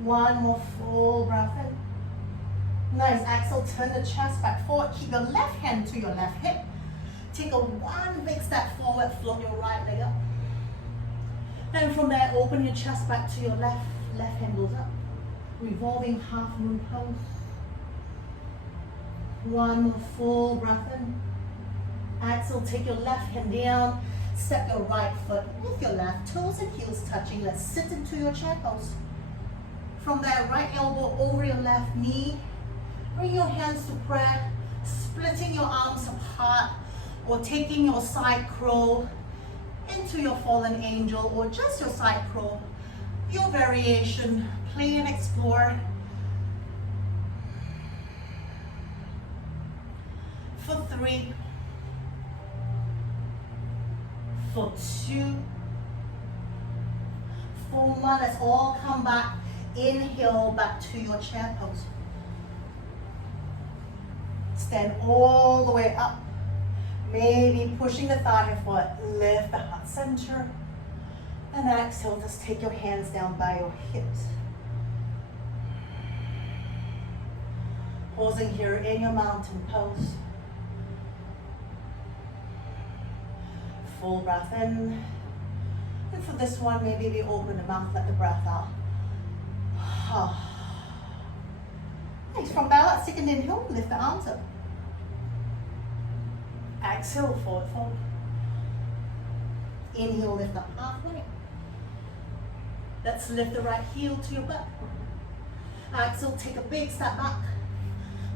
One more full breath in. Nice, exhale, turn the chest back forward. Keep your left hand to your left hip. Take a one big step forward, float your right leg up. And from there, open your chest back to your left. Left hand goes up. Revolving half moon pose. One more full breath in. Exhale, take your left hand down. Step your right foot with your left toes and heels touching. Let's sit into your chair pose. From there, right elbow over your left knee. Bring your hands to prayer. Splitting your arms apart, or taking your side crow into your fallen angel, or just your side crow. Your variation, play and explore. For 3, for 2, for 1, let's all come back. Inhale back to your chair pose. Stand all the way up. Maybe pushing the thigh forward, lift the heart center. And exhale, just take your hands down by your hips. Pausing here in your mountain pose. Full breath in. And for this one, maybe we open the mouth, let the breath out. Nice, from there, let's take an inhale, lift the arms up. Exhale, forward fold. Inhale, lift up halfway. Let's lift the right heel to your butt. Exhale, take a big step back.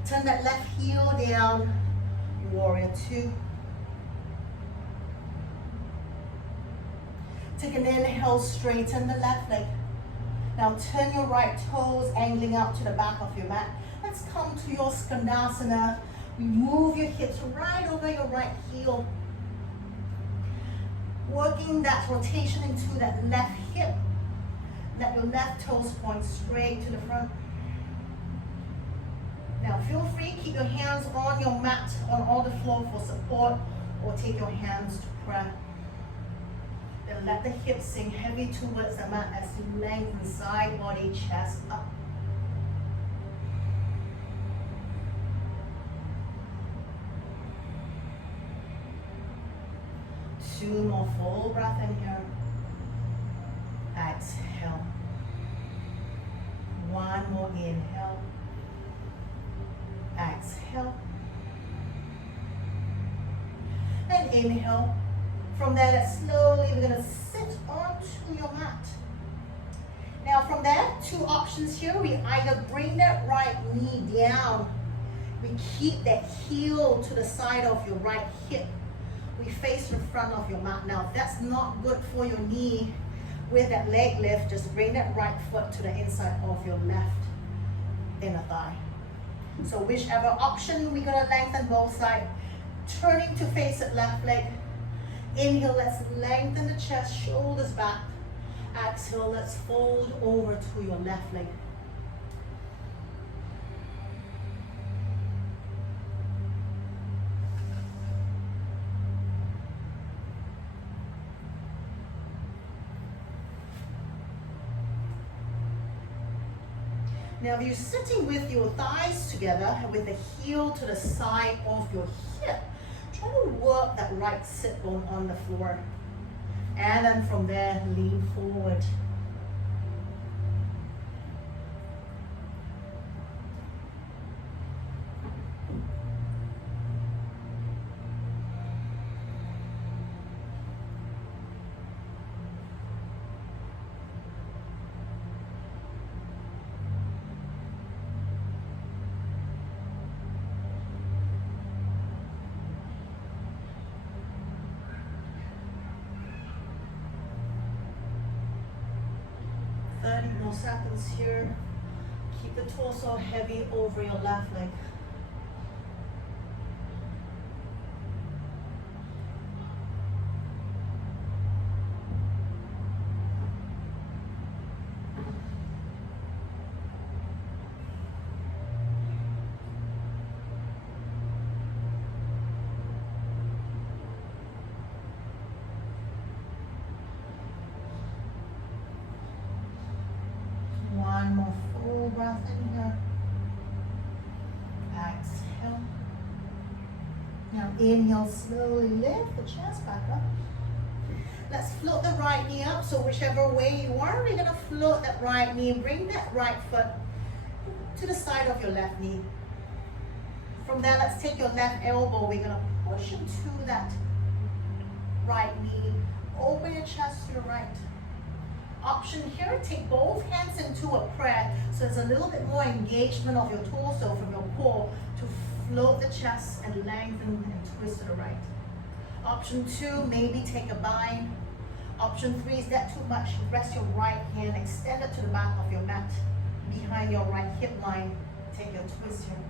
Turn that left heel down. Warrior 2. Take an inhale, straighten the left leg. Now turn your right toes, angling out to the back of your mat. Let's come to your Skandasana. Move your hips right over your right heel. Working that rotation into that left hip. Let your left toes point straight to the front. Now feel free, keep your hands on your mat, on the floor for support, or take your hands to prayer. Then let the hips sink heavy towards the mat as you lengthen side body, chest up. Two more full breath in here. Exhale. One more inhale. Exhale. And inhale. From there, slowly we're going to sit onto your mat. Now from there, 2 options here. We either bring that right knee down. We keep that heel to the side of your right hip. We face the front of your mat. Now if that's not good for your knee, With that leg lift, just bring that right foot to the inside of your left inner thigh. So whichever option, we're gonna lengthen both sides. Turning to face that left leg. Inhale, let's lengthen the chest, shoulders back. Exhale, let's fold over to your left leg. Now if you're sitting with your thighs together, with the heel to the side of your hip, try to work that right sit bone on the floor. And then from there, lean forward. More seconds here. Keep the torso heavy over your left leg. One more full breath in here. Exhale. Now inhale, slowly lift the chest back up. Let's float the right knee up. So whichever way you are, we're gonna float that right knee. Bring that right foot to the side of your left knee. From there, let's take your left elbow. We're gonna push into that right knee. Open your chest to the right. Option here, take both hands into a prayer. So there's a little bit more engagement of your torso from your core to float the chest and lengthen and twist to the right. Option 2, maybe take a bind. Option 3, is that too much? Rest your right hand, extend it to the back of your mat, behind your right hip line. Take a twist here.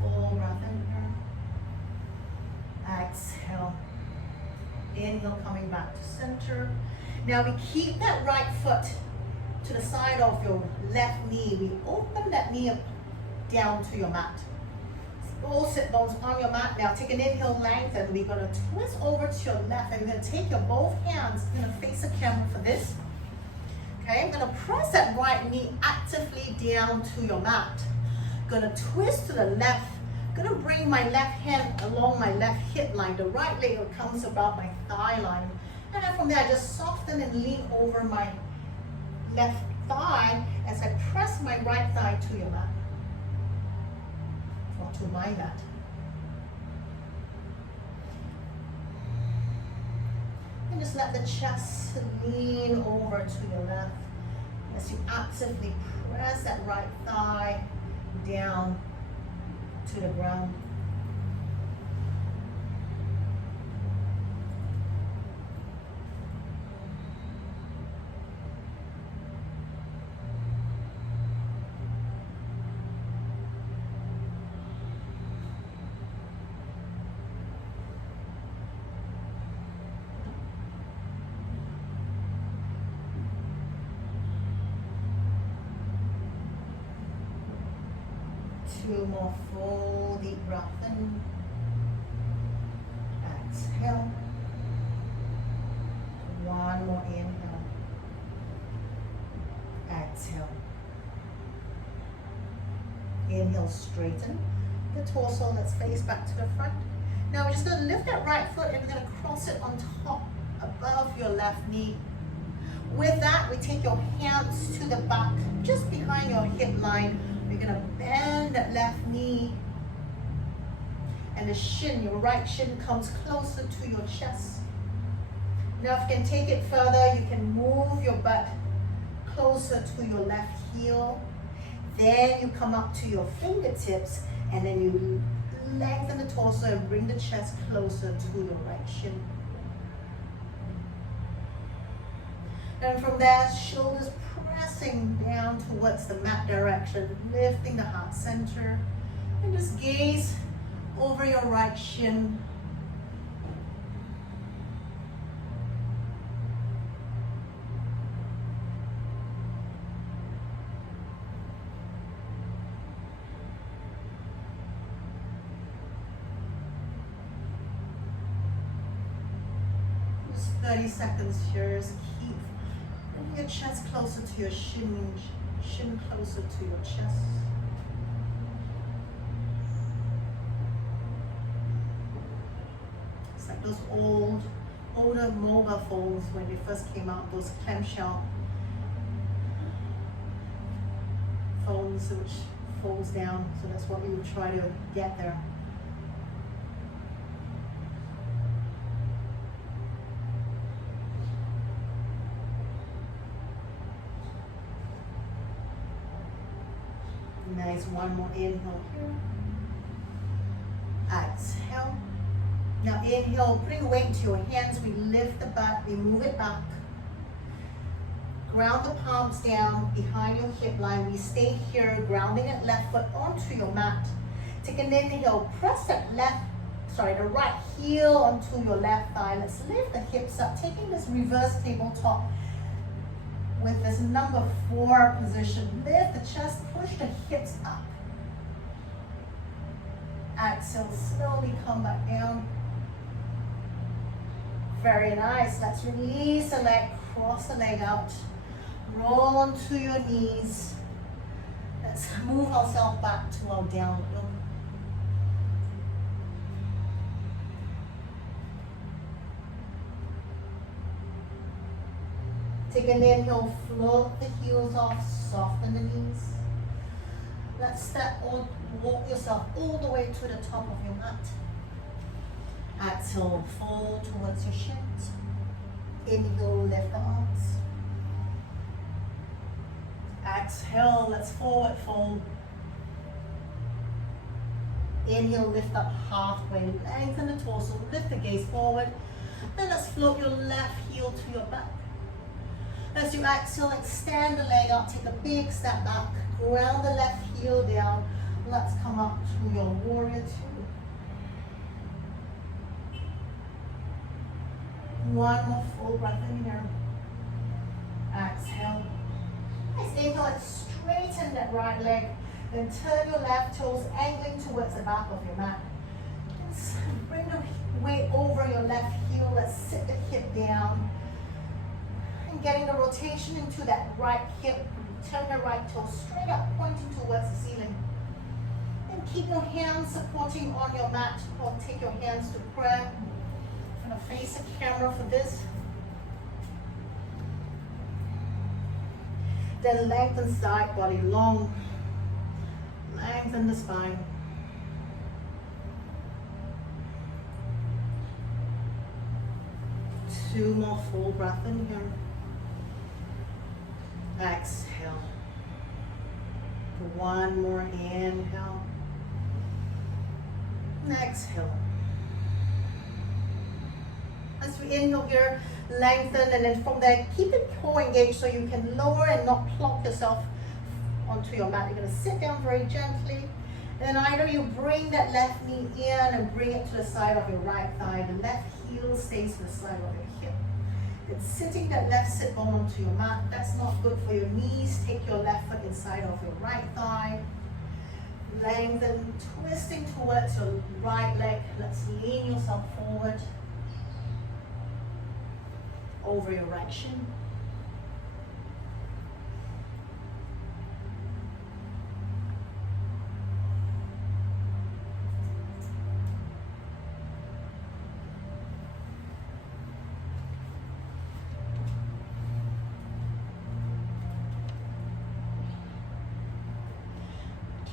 Full breath in here. Exhale. Inhale, coming back to center. Now we keep that right foot to the side of your left knee. We open that knee up down to your mat. Both sit bones on your mat. Now take an inhale, lengthen. We're going to twist over to your left, and we're going to take your both hands. You're going to face the camera for this. Okay, I'm going to press that right knee actively down to your mat. Gonna twist to the left. Gonna bring my left hand along my left hip line. The right leg comes about my thigh line. And then from there, I just soften and lean over my left thigh as I press my right thigh to your mat. Or to my mat. And just let the chest lean over to your left as you actively press that right thigh down to the ground. Two more full deep breath in. Exhale. One more inhale. Exhale. Inhale, straighten the torso. Let's face back to the front. Now we're just going to lift that right foot and we're going to cross it on top above your left knee. With that, we take your hands to the back, just behind your hip line. We're going to bend that left knee. And the shin, your right shin, comes closer to your chest. Now if you can take it further, you can move your butt closer to your left heel. Then you come up to your fingertips and then you lengthen the torso and bring the chest closer to your right shin. And from there, shoulders pressing down towards the mat direction, lifting the heart center. And just gaze over your right shin. Just 30 seconds here. Just keep bringing your chest closer to your shin closer to your chest. Those older mobile phones when they first came out, those clamshell phones which folds down. So that's what we would try to get there. Nice, one more inhale here. Exhale. Now inhale, bring weight to your hands. We lift the butt, we move it back. Ground the palms down behind your hip line. We stay here, grounding that left foot onto your mat. Take an inhale, press that the right heel onto your left thigh. Let's lift the hips up, taking this reverse tabletop with this number 4 position. Lift the chest, push the hips up. Exhale, slowly come back down. Very nice. Let's release the leg, cross the leg out, roll onto your knees. Let's move ourselves back to our downward dog. Take an inhale, float the heels off, soften the knees. Let's walk yourself all the way to the top of your mat. Exhale, fold towards your shins. Inhale, lift the arms. Exhale, let's forward fold. Inhale, lift up halfway, lengthen the torso, lift the gaze forward. Then let's float your left heel to your back. As you exhale, extend the leg out, take a big step back, ground the left heel down. Let's come up to your warrior 2. One more full breath in here. Exhale. Nice inhale, let's straighten that right leg. Then turn your left toes angling towards the back of your mat. Let's bring the weight over your left heel. Let's sit the hip down. And getting the rotation into that right hip. Turn the right toe straight up, pointing towards the ceiling. And keep your hands supporting on your mat, or take your hands to prayer. I'm going to face the camera for this. Then lengthen side body long. Lengthen the spine. Two more full breath in here. Exhale. One more inhale. And exhale. As we inhale here, lengthen, and then from there, keep it core engaged so you can lower and not plop yourself onto your mat. You're going to sit down very gently. And then either you bring that left knee in and bring it to the side of your right thigh. The left heel stays to the side of your hip. Then sitting that left sit bone onto your mat. That's not good for your knees. Take your left foot inside of your right thigh. Lengthen, twisting towards your right leg. Let's lean yourself forward. Over your right shin.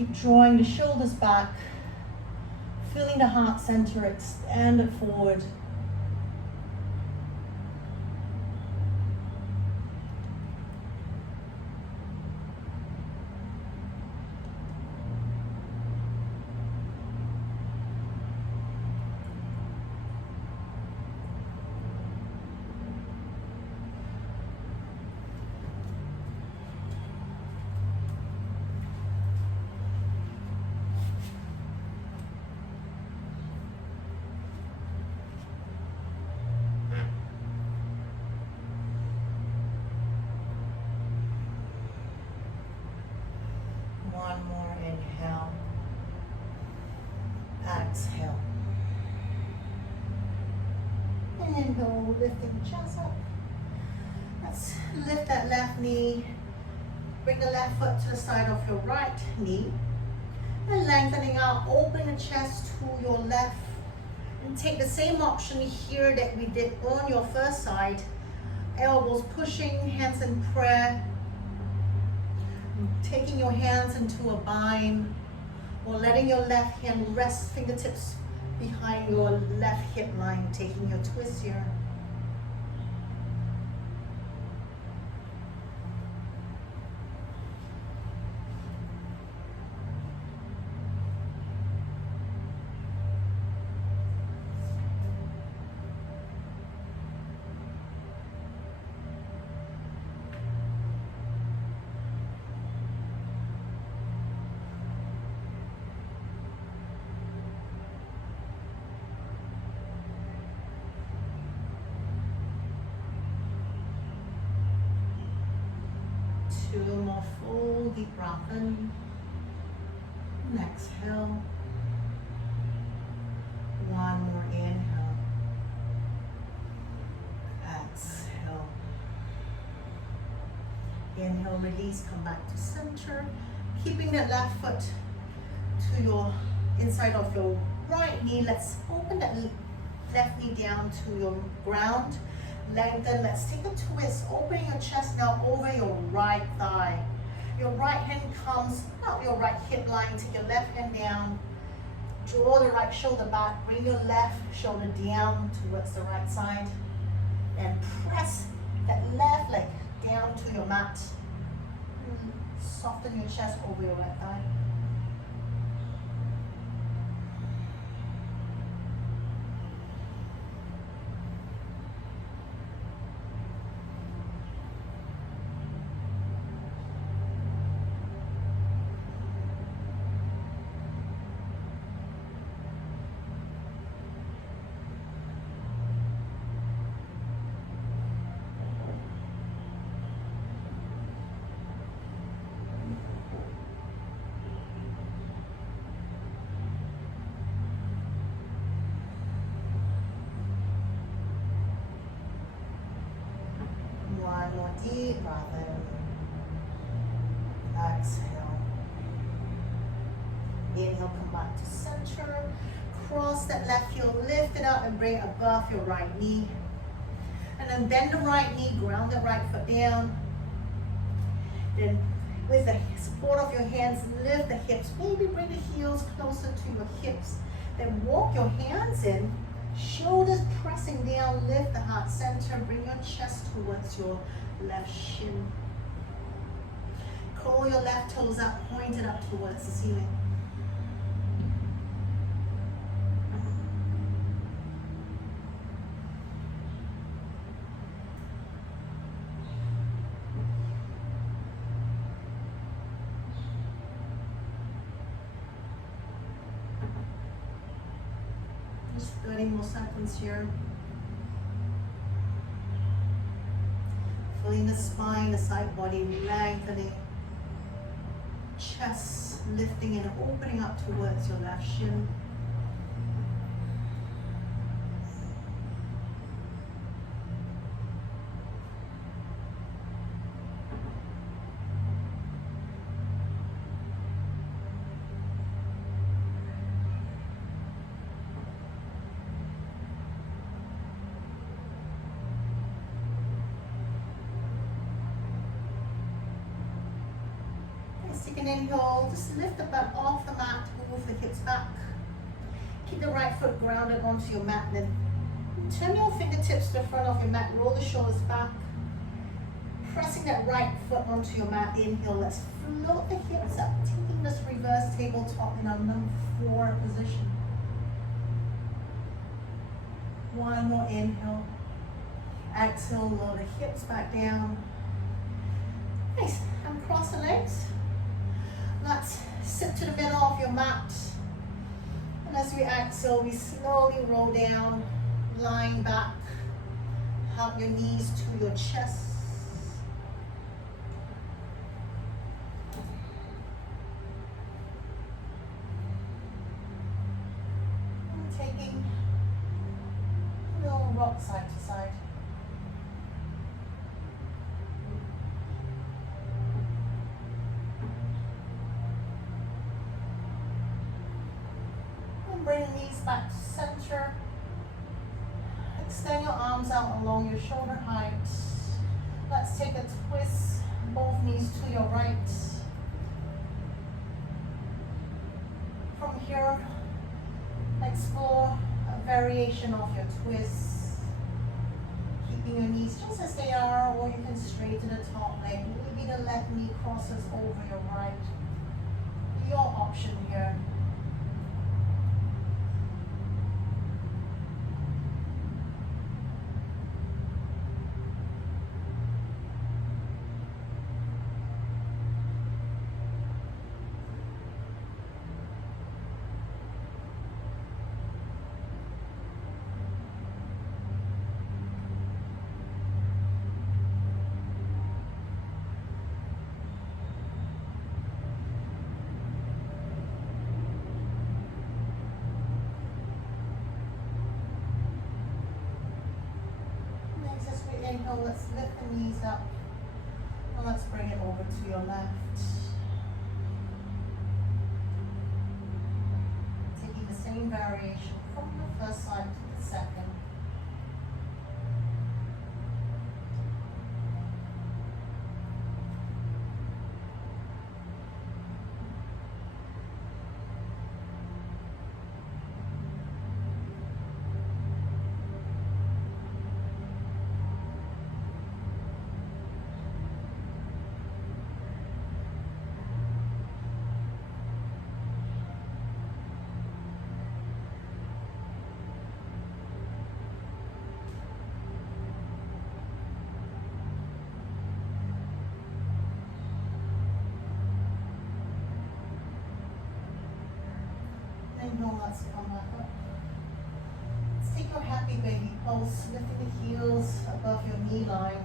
Keep drawing the shoulders back, feeling the heart center extend it forward. One more inhale, exhale. And go lifting chest up. Let's lift that left knee. Bring the left foot to the side of your right knee. And lengthening out, open the chest to your left. And take the same option here that we did on your first side. Elbows pushing, hands in prayer. Taking your hands into a bind, or letting your left hand rest fingertips behind your left hip line, taking your twist here. Two more full deep breath in. And exhale. One more inhale. Exhale. Inhale, release, come back to center. Keeping that left foot to your inside of your right knee. Let's open that left knee down to your ground. Lengthen, let's take a twist, opening your chest now over your right thigh. Your right hand comes out your right hip line, take your left hand down, draw the right shoulder back, bring your left shoulder down towards the right side, and press that left leg down to your mat. Soften your chest over your right thigh. One more deep breath in. Exhale. Inhale, come back to center. Cross that left heel, lift it up and bring it above your right knee. And then bend the right knee, ground the right foot down. Then with the support of your hands, lift the hips. Maybe bring the heels closer to your hips. Then walk your hands in. Shoulders pressing down, lift the heart center, bring your chest towards your left shin. Curl your left toes up, point it up towards the ceiling. Just 30 more seconds here. Feeling the spine, the side body lengthening. Chest lifting and opening up towards your left shin. Take an inhale, just lift the butt off the mat, move the hips back. Keep the right foot grounded onto your mat, then turn your fingertips to the front of your mat, roll the shoulders back. Pressing that right foot onto your mat, inhale, let's float the hips up, taking this reverse tabletop in our number 4 position. One more inhale. Exhale, lower the hips back down. Nice, and cross the legs. Let's sit to the middle of your mat. And as we exhale, we slowly roll down, lying back. Hug your knees to your chest. And taking a little rock side to side. Bring the knees back to center. Extend your arms out along your shoulder height. Let's take a twist, both knees to your right. From here, explore a variation of your twist. Keeping your knees just as they are, or you can straighten the top leg. Maybe the left knee crosses over your right. Your option here. Inhale, let's lift the knees up and let's bring it over to your left. Taking the same variation from the first side to the second. Inhale, let's come back up. Let's take your happy baby pose, lifting the heels above your knee line.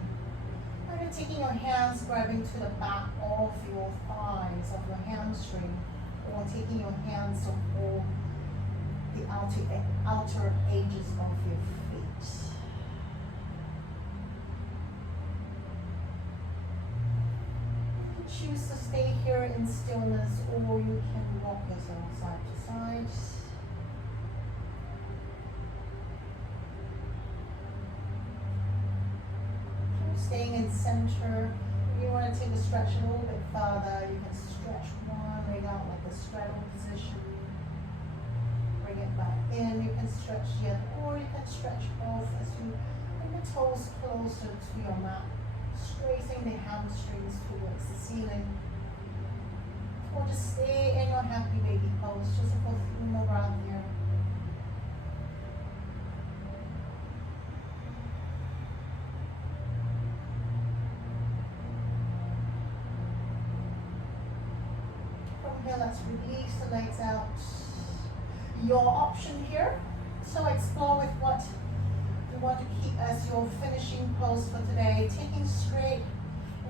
And you're taking your hands, grabbing to the back of your thighs, of your hamstring, or taking your hands to hold the outer edges of your feet. You can choose to stay here in stillness, or you can rock yourself side to side. Staying in center. If you want to take a stretch a little bit further, you can stretch one leg out like a straddle position. Bring it back in. You can stretch the other, or you can stretch both as you bring the toes closer to your mat, straightening the hamstrings towards the ceiling. Or just stay in your happy baby pose, just for a few more rounds here. Here, let's release the legs out. Your option here. So explore with what you want to keep as your finishing pose for today. Taking straight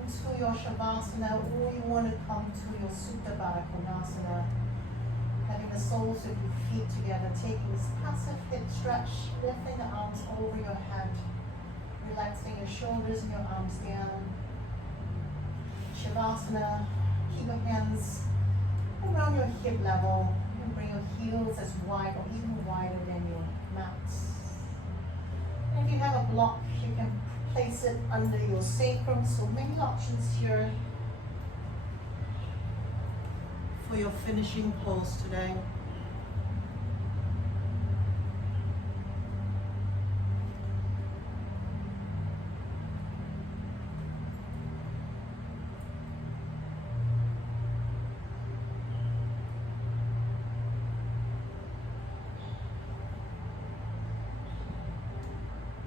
into your Shavasana, or you want to come to your Supta Baddha Konasana. Having the soles of your feet together, taking this passive hip stretch, lifting the arms over your head, relaxing your shoulders and your arms down. Shavasana, keep your hands around your hip level. You can bring your heels as wide or even wider than your mat. And if you have a block, you can place it under your sacrum. So many options here. for your finishing pose today.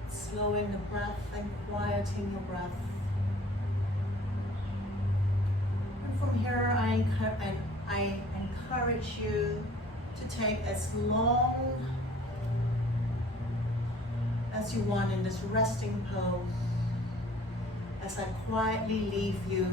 Slowing the breath and quieting your breath. And from here, I encourage you to take as long as you want in this resting pose as I quietly leave you